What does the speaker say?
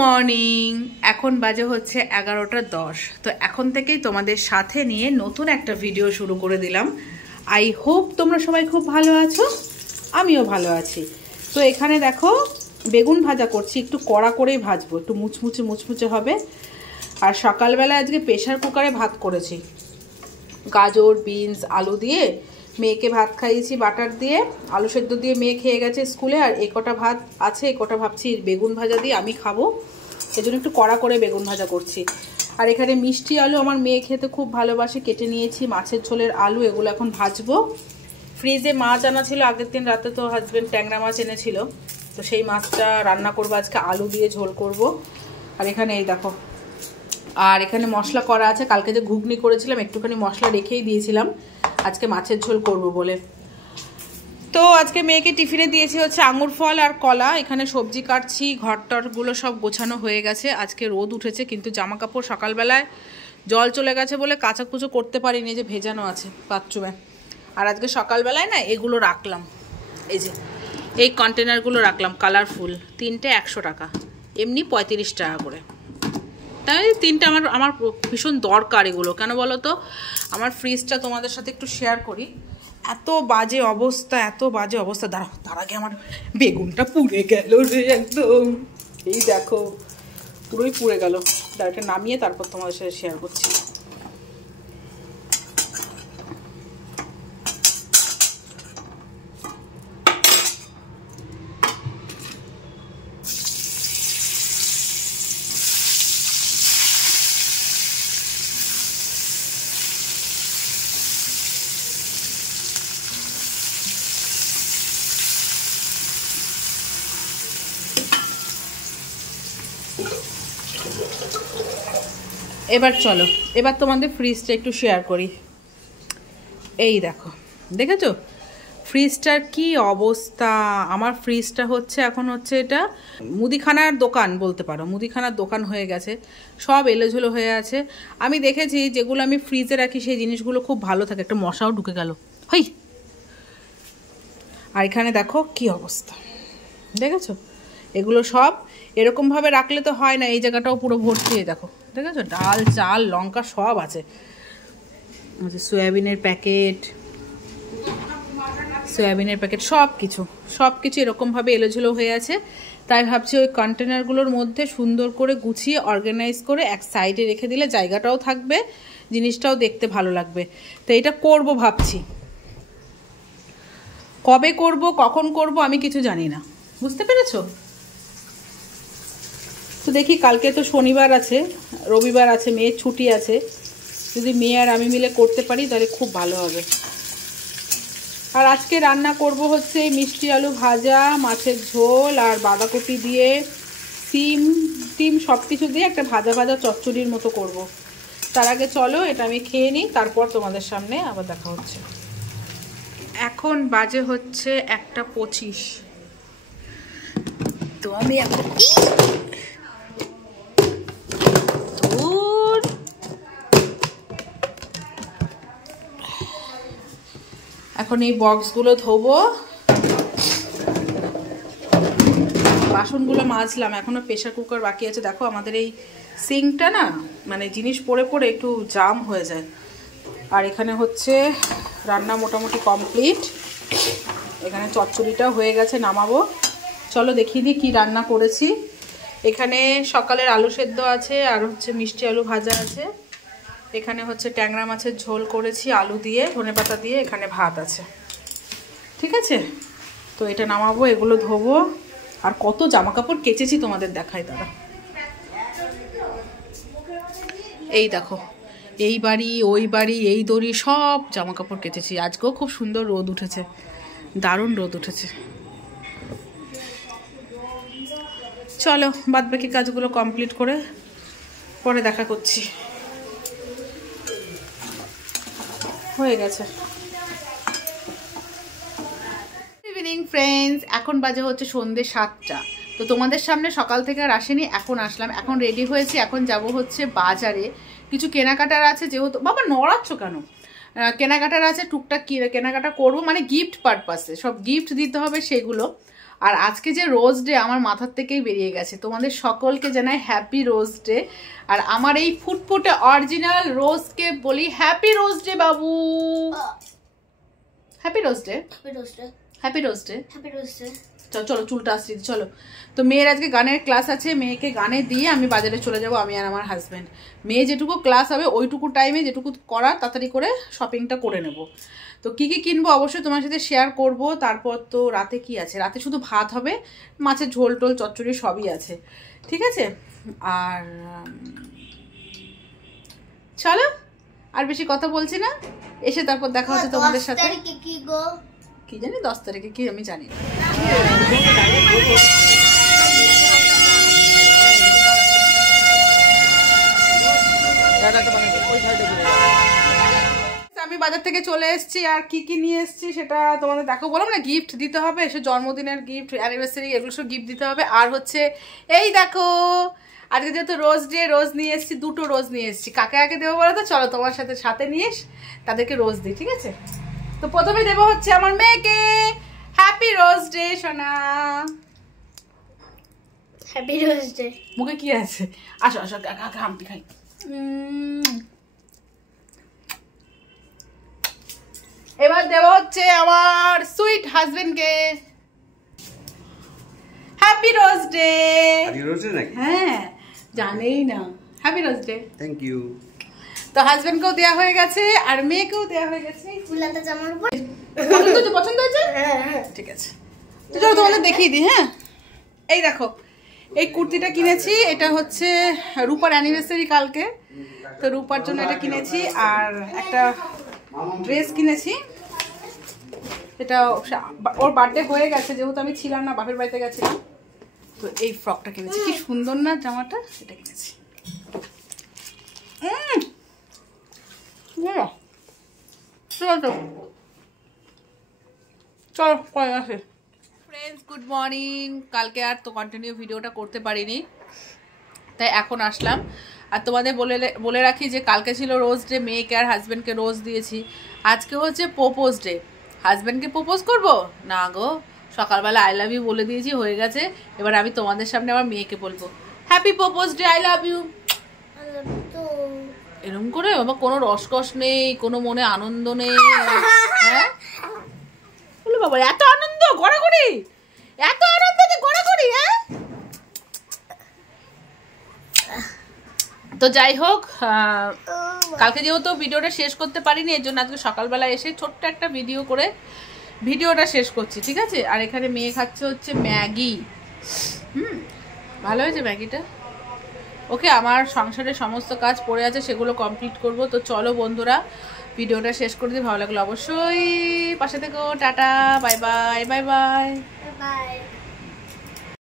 Morning. এখন বাজে হচ্ছে 11:10। তো এখন থেকেই তোমাদের সাথে নিয়ে নতুন একটা ভিডিও শুরু করে দিলাম। আই হোপ তোমরা সবাই খুব ভালো আছো, আমিও ভালো আছি। তো এখানে দেখো বেগুন ভাজা করছি, একটু কড়া করেই ভাজবো, একটু মুচমুচে মুচমুচে হবে। আর সকালবেলা আজকে প্রেশার কুকারে ভাত করেছি, গাজর বিনস আলু দিয়ে মেয়েকে ভাত খাইয়েছি বাটার দিয়ে, আলু সেদ্ধ দিয়ে মেয়ে খেয়ে গেছে স্কুলে। আর এই কটা ভাত আছে, এই কটা ভাবছি বেগুন ভাজা দিয়ে আমি খাবো, এই জন্য একটু কড়া করে বেগুন ভাজা করছি। আর এখানে মিষ্টি আলু আমার মেয়ে খেতে খুব ভালোবাসে, কেটে নিয়েছি, মাছের ঝোলের আলু, এগুলো এখন ভাজবো। ফ্রিজে মাছ আনা ছিল আগের দিন রাতে, তো হাজব্যান্ড ট্যাংরা মাছ এনেছিল, তো সেই মাছটা রান্না করবো আজকে, আলু দিয়ে ঝোল করব। আর এখানে এই দেখো, আর এখানে মশলা করা আছে, কালকে যে ঘুগনি করেছিলাম একটুখানি মশলা রেখেই দিয়েছিলাম আজকে মাছের ঝোল করব বলে। তো আজকে মেয়েকে টিফিনে দিয়েছি হচ্ছে আঙুর ফল আর কলা। এখানে সবজি কাটছি, ঘরটরগুলো সব গোছানো হয়ে গেছে। আজকে রোদ উঠেছে কিন্তু জামা কাপড় সকালবেলায় জল চলে গেছে বলে কাচাকুচো করতে পারিনি, যে ভেজানো আছে বাথরুমে। আর আজকে সকালবেলায় না এগুলো রাখলাম, এই যে এই কন্টেনারগুলো রাখলাম কালারফুল, তিনটে 100 টাকা, এমনি 35 টাকা করে। তাই তিনটা আমার ভীষণ দরকার এগুলো। কেন বলো তো, আমার ফ্রিজটা তোমাদের সাথে একটু শেয়ার করি, এত বাজে অবস্থা, এত বাজে অবস্থা। তার আগে আমার বেগুনটা পুড়ে গেল রে একদম, এই দেখো পুরোই পুড়ে গেল। এটা নামিয়ে তারপর তোমাদের সাথে শেয়ার করছি। এবার চলো, এবার তোমাদের ফ্রিজটা একটু শেয়ার করি। এই দেখো, দেখেছো ফ্রিজটার কি অবস্থা। আমার ফ্রিজটা হচ্ছে এখন হচ্ছে এটা মুদিখানার দোকান বলতে পারো, মুদিখানার দোকান হয়ে গেছে, সব এলোঝুলো হয়ে আছে। আমি দেখেছি যেগুলো আমি ফ্রিজে রাখি সেই জিনিসগুলো খুব ভালো থাকে। একটা মশাও ঢুকে গেল, হই। আর এখানে দেখো কি অবস্থা, দেখেছো এগুলো সব এরকমভাবে রাখলে তো হয় না। এই জায়গাটাও পুরো ভর্তি, দেখো দেখেছো, ডাল চাল লঙ্কা সব আছে। সয়াবিনের প্যাকেট, সব কিছু এরকমভাবে এলোঝুলো হয়ে আছে। তাই ভাবছি ওই কন্টেনারগুলোর মধ্যে সুন্দর করে গুছিয়ে অর্গানাইজ করে এক সাইডে রেখে দিলে জায়গাটাও থাকবে, জিনিসটাও দেখতে ভালো লাগবে। তো এটা করব ভাবছি, কবে করব কখন করব আমি কিছু জানি না, বুঝতে পেরেছো? তো দেখি, কালকে তো শনিবার আছে, রবিবার আছে, মেয়ের ছুটি আছে, যদি মেয়ে আর আমি মিলে করতে পারি তাহলে খুব ভালো হবে। আর আজকে রান্না করব হচ্ছে মিষ্টি আলু ভাজা, মাছের ঝোল আর বাঁধাকপি দিয়ে সিম টিম সব কিছু দিয়ে একটা ভাজা ভাজা চচ্চড়ির মতো করব। তার আগে চলো এটা আমি খেয়ে নিই, তারপর তোমাদের সামনে আবার দেখা হচ্ছে। এখন বাজে হচ্ছে 1:25। তো আমি এখন এই বক্সগুলো ধোবো, বাসনগুলো মাজলাম, এখনো প্রেশার কুকার বাকি আছে। দেখো আমাদের এই সিঙ্কটা না মানে জিনিস পড়ে পড়ে একটু জাম হয়ে যায়। আর এখানে হচ্ছে রান্না মোটামুটি কমপ্লিট, এখানে চচ্চড়িটা হয়ে গেছে, নামাবো। চলো দেখিয়ে দিই কী রান্না করেছি। এখানে সকালের আলু সেদ্ধ আছে, আর হচ্ছে মিষ্টি আলু ভাজা আছে। এখানে হচ্ছে ট্যাংরা মাছের ঝোল করেছি আলু দিয়ে, ধনেপাতা দিয়ে। এখানে ভাত আছে, ঠিক আছে। তো এটা নামাবো, এগুলো ধোবো। আর কত জামা কাপড় কেচেছি তোমাদের দেখাই দাঁড়া। এই দেখো, এই বাড়ি ওই বাড়ি এই দড়ি সব জামা কাপড় কেচেছি। আজকেও খুব সুন্দর রোদ উঠেছে, দারুণ রোদ উঠেছে। চলো বাদবাকি কাজগুলো কমপ্লিট করে পরে দেখা করছি। হয়ে গেছে। ইভিনিং ফ্রেন্ডস, এখন বাজে হচ্ছে সন্ধ্যে 7টা। তো তোমাদের সামনে সকাল থেকে আর আসেনি, এখন আসলাম, এখন রেডি হয়েছি, এখন যাব হচ্ছে বাজারে। কিছু কেনাকাটার আছে, যেহেতু বাবা নড়াচ্ছ কেন, কেনাকাটার আছে, টুকটাক কেনাকাটা করবো, মানে গিফট পারপাসে, সব গিফট দিতে হবে সেগুলো। আর আজকে যে রোজ ডে আমার মাথার থেকেই বেরিয়ে গেছে। তোমাদের সকলকে জানাই হ্যাপি রোজ ডে। আর আমার এই ফুটফুটে অরিজিনাল রোজকে বলি হ্যাপি রোজ ডে বাবু। Happy rose day, happy rose day, happy rose day, happy rose day. চলো চুলটা আসছি, চলো। তো মেয়ের আজকে গানের ক্লাস আছে, মেয়েকে গানে দিয়ে আমি বাজারে চলে যাব, আমি আর আমার হাজব্যান্ড। মেয়ে যেটুকু ক্লাস হবে ওইটুকু টাইমে যেটুকু করার তাড়াতাড়ি করে শপিংটা করে নেব। তো কী কী কিনবো অবশ্যই তোমার সাথে শেয়ার করব। তারপর তো রাতে কি আছে, রাতে শুধু ভাত হবে, মাছের ঝোল টোল চচ্চড়ি সবই আছে, ঠিক আছে। আর চলো আর বেশি কথা বলছি না, এসে তারপর দেখা হচ্ছে তোমাদের সাথে। কি জানি 10 তারিখে কি আমি জানি না। আমি বাজার থেকে চলে এসেছি, আর কি কি নিয়ে এসেছি সেটা তোমাদের দেখো। বললাম না গিফট দিতে হবে, এসে জন্মদিনের গিফট, অ্যানিভার্সারি, এগুলো সব গিফট দিতে হবে। আর হচ্ছে এই দেখো আজকে যেহেতু রোজ ডে, রোজ নিয়ে এসেছি, 2টো রোজ নিয়ে এসেছি। কাকে কাকে দেবো বলো তো? চলো তোমার সাথে নিয়ে তাদেরকে রোজ দিই, ঠিক আছে। তো প্রথমে দেবো হচ্ছে আমার মেয়েকে। হ্যাপি রোজ ডে সোনা। Happy rose day. মুখে কি আছে? আসো আসো হামটি খাই। এবার দেব হচ্ছে আমার সুইট হাজবেন্ডকে। Happy rose day. Happy rose day নাকি? হ্যাঁ, জানেই না। Happy rose day. Thank you. তো হাজবেন্ডকেও দেওয়া হয়ে গেছে আর মেয়েকেও দেওয়া হয়ে গেছে। ফুলাতা জামার উপর পছন্দ হয়েছে? ঠিক আছে, তো চলো তোমাদের দেখিয়ে দিই। হ্যাঁ, এই দেখো এই কুর্তিটা কিনেছি, এটা হচ্ছে রূপার অ্যানিভার্সারি কালকে, তো রূপার জন্য এটা কিনেছি। আর একটা ড্রেস কিনেছি, এটা ওর বার্থডে হয়ে গেছে, যেহেতু আমি ছিলাম না, বাপের বাড়িতে গেছিলাম। তো এই ফ্রকটা কিনেছি, কি সুন্দর না জামাটা, এটা কিনেছি। চলো পরে আসে। Friends good morning. কালকে আর তো কন্টিনিউ ভিডিওটা করতে পারিনি, তাই এখন আসলাম। আর তোমাদের বলে রাখি যে কালকে ছিল রোজ ডে, মেয়েকে আর হাজব্যান্ডকে রোজ দিয়েছি। আজকে হচ্ছে প্রপোজ ডে। হাজব্যান্ডকে প্রপোজ করব না গো, সকালবেলা আই লাভ ইউ বলে দিয়েছি, হয়ে গেছে। এবার আমি তোমাদের সামনে আমার মেয়েকে বলবো happy propose day, I love you. এরকম করে বাবা, কোনো রসকস নেই, কোনো মনে আনন্দ নেই। হ্যাঁ বলো বাবা, এত আনন্দ গড়াগড়ি, এত আনন্দ গড়াগড়ি। হ্যাঁ, তো যাই হোক, কালকে যেহেতু ভিডিওটা শেষ করতে পারিনি, এর জন্য আজকে সকালবেলা এসে ছোট্ট একটা ভিডিও করে ভিডিওটা শেষ করছি, ঠিক আছে। আর এখানে মেয়ে খাচ্ছে হচ্ছে ম্যাগি। ভালো হয়েছে ম্যাগিটা। ওকে, আমার সংসারের সমস্ত কাজ পড়ে আছে, সেগুলো কমপ্লিট করব। তো চলো বন্ধুরা, ভিডিওটা শেষ করে দিই। ভালো লাগলো অবশ্যই পাশে থেকো। Tata, bye bye, bye bye, by.